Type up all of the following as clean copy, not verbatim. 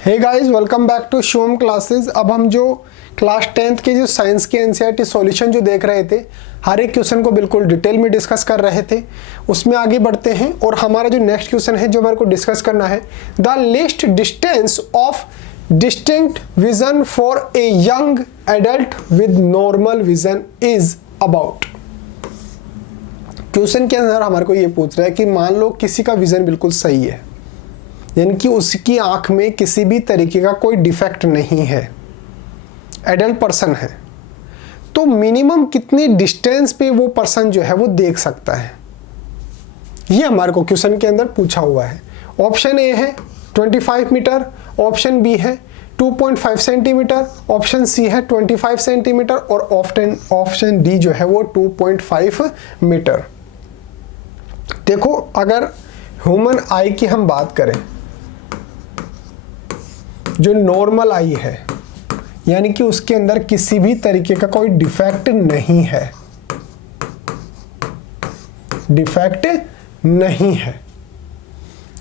Hey guys, welcome back to Shivam classes. अब हम जो क्लास 10th के जो साइंस के एनसीईआरटी सॉल्यूशन जो देख रहे थे, हर एक क्वेश्चन को बिल्कुल डिटेल में डिस्कस कर रहे थे, उसमें आगे बढ़ते हैं। और हमारा जो नेक्स्ट क्वेश्चन है जो हमारे को डिस्कस करना है, the list distance of distinct vision for a young adult with normal vision is about. Question के अंदर हमारे को ये पूछ रहा है कि मान लो किसी का विजन बिल्कुल सही है, यानी कि उसकी आंख में किसी भी तरीके का कोई डिफेक्ट नहीं है, एडल्ट पर्सन है, तो मिनिमम कितनी डिस्टेंस पे वो पर्सन जो है वो देख सकता है, ये हमारे को क्वेश्चन के अंदर पूछा हुआ है। ऑप्शन ए है 25 मीटर, ऑप्शन बी है 2.5 सेंटीमीटर, ऑप्शन सी है 25 सेंटीमीटर और ऑप्शन डी जो है वो 2.5 मीटर। देखो, अगर ह्यूमन आई की हम बात करें, जो नॉर्मल आई है, यानी कि उसके अंदर किसी भी तरीके का कोई डिफेक्ट नहीं है, डिफेक्ट नहीं है,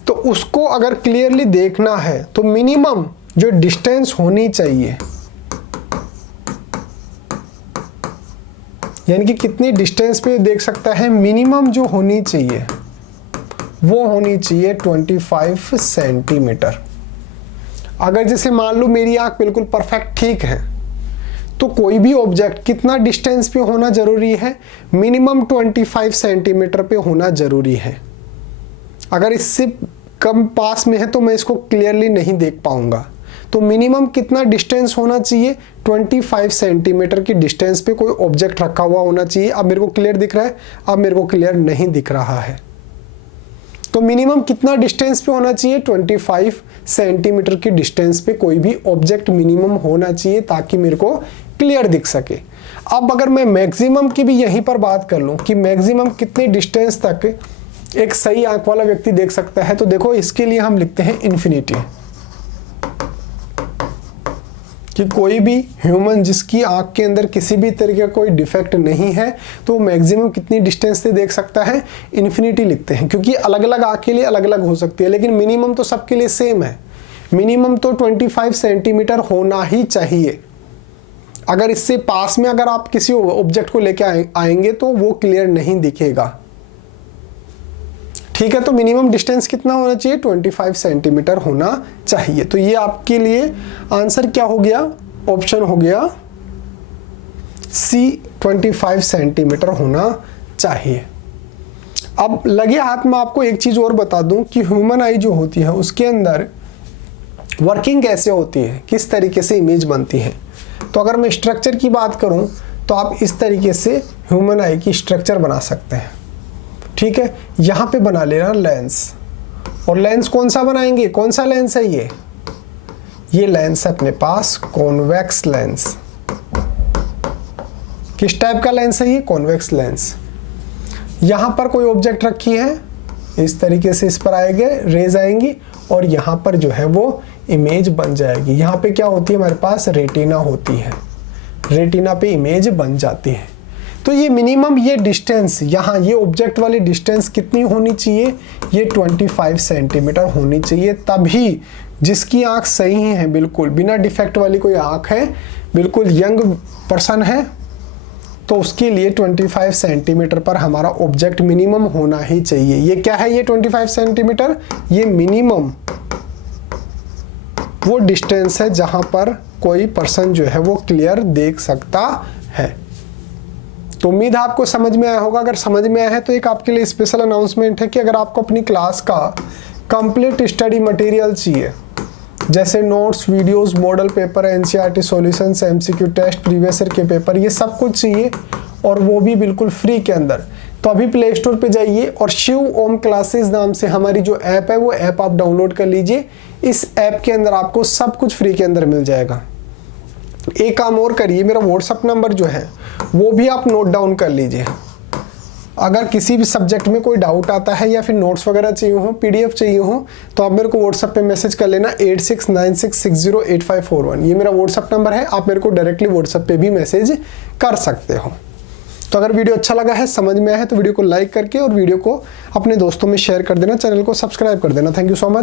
तो उसको अगर क्लियरली देखना है तो मिनिमम जो डिस्टेंस होनी चाहिए, यानी कि कितनी डिस्टेंस पे देख सकता है, मिनिमम जो होनी चाहिए वो होनी चाहिए 25 सेंटीमीटर। अगर जैसे मान लो मेरी आंख बिल्कुल परफेक्ट ठीक है, तो कोई भी ऑब्जेक्ट कितना डिस्टेंस पे होना जरूरी है, मिनिमम 25 सेंटीमीटर पे होना जरूरी है। अगर इससे कम पास में है तो मैं इसको क्लियरली नहीं देख पाऊंगा, तो मिनिमम कितना डिस्टेंस होना चाहिए, 25 सेंटीमीटर की डिस्टेंस पे कोई ऑब्जेक्ट रखा हुआ होना चाहिए। अब मेरे को क्लियर दिख रहा है, अब मेरे को क्लियर नहीं दिख रहा है, तो मिनिमम कितना डिस्टेंस पे होना चाहिए, 25 सेंटीमीटर की डिस्टेंस पे कोई भी ऑब्जेक्ट मिनिमम होना चाहिए, ताकि मेरे को क्लियर दिख सके। अब अगर मैं मैक्सिमम की भी यहीं पर बात कर लूं कि मैक्सिमम कितनी डिस्टेंस तक एक सही आंख वाला व्यक्ति देख सकता है, तो देखो इसके लिए हम लिखते हैं इन्फिनिटी, कि कोई भी ह्यूमन जिसकी आंख के अंदर किसी भी तरीके का कोई डिफेक्ट नहीं है, तो मैक्सिमम कितनी डिस्टेंस से देख सकता है, इन्फिनिटी लिखते हैं। क्योंकि अलग अलग आंख के लिए अलग अलग हो सकती है, लेकिन मिनिमम तो सबके लिए सेम है, मिनिमम तो 25 सेंटीमीटर होना ही चाहिए। अगर इससे पास में अगर आप किसी ऑब्जेक्ट को लेके आएंगे तो वो क्लियर नहीं दिखेगा, ठीक है। तो मिनिमम डिस्टेंस कितना होना चाहिए, 25 सेंटीमीटर होना चाहिए। तो ये आपके लिए आंसर क्या हो गया, ऑप्शन हो गया सी, 25 सेंटीमीटर होना चाहिए। अब लगे हाथ में आपको एक चीज और बता दूं कि ह्यूमन आई जो होती है उसके अंदर वर्किंग कैसे होती है, किस तरीके से इमेज बनती है। तो अगर मैं स्ट्रक्चर की बात करूं तो आप इस तरीके से ह्यूमन आई की स्ट्रक्चर बना सकते हैं, ठीक है। यहां पे बना लेना लेंस, और लेंस कौन सा बनाएंगे, कौन सा लेंस है ये लेंस है अपने पास कॉन्वेक्स लेंस। किस टाइप का लेंस है ये, कॉन्वेक्स लेंस। यहां पर कोई ऑब्जेक्ट रखी है, इस तरीके से इस पर आएंगे, रेज आएंगी और यहां पर जो है वो इमेज बन जाएगी। यहां पे क्या होती है, हमारे पास रेटिना होती है, रेटिना पे इमेज बन जाती है। तो ये मिनिमम ये डिस्टेंस, यहाँ ये ऑब्जेक्ट वाली डिस्टेंस कितनी होनी चाहिए, ये 25 सेंटीमीटर होनी चाहिए। तभी जिसकी आंख सही है, बिल्कुल बिना डिफेक्ट वाली कोई आंख है, बिल्कुल यंग पर्सन है, तो उसके लिए 25 सेंटीमीटर पर हमारा ऑब्जेक्ट मिनिमम होना ही चाहिए। ये क्या है, ये 25 सेंटीमीटर, ये मिनिमम वो डिस्टेंस है जहां पर कोई पर्सन जो है वो क्लियर देख सकता है। तो उम्मीद है आपको समझ में आया होगा। अगर समझ में आया है तो एक आपके लिए स्पेशल अनाउंसमेंट है कि अगर आपको अपनी क्लास का कंप्लीट स्टडी मटेरियल चाहिए, जैसे notes, videos, model paper, NCERT solutions, MCQ test, previous year के पेपर, ये सब कुछ चाहिए और वो भी बिल्कुल फ्री के अंदर, तो अभी प्ले स्टोर पे जाइए और शिव ओम क्लासेस नाम से हमारी जो ऐप है वो ऐप आप डाउनलोड कर लीजिए। इस ऐप के अंदर आपको सब कुछ फ्री के अंदर मिल जाएगा। एक काम और करिए, मेरा व्हाट्सअप नंबर जो है वो भी आप नोट डाउन कर लीजिए। अगर किसी भी सब्जेक्ट में कोई डाउट आता है या फिर नोट्स वगैरह चाहिए हो, पीडीएफ चाहिए हो, तो आप मेरे को व्हाट्सएप पे मैसेज कर लेना 8696608541। ये मेरा व्हाट्सएप नंबर है, आप मेरे को डायरेक्टली व्हाट्सएप पे भी मैसेज कर सकते हो। तो अगर वीडियो अच्छा लगा है, समझ में आया है, तो वीडियो को लाइक करके और वीडियो को अपने दोस्तों में शेयर कर देना, चैनल को सब्सक्राइब कर देना। Thank you so much.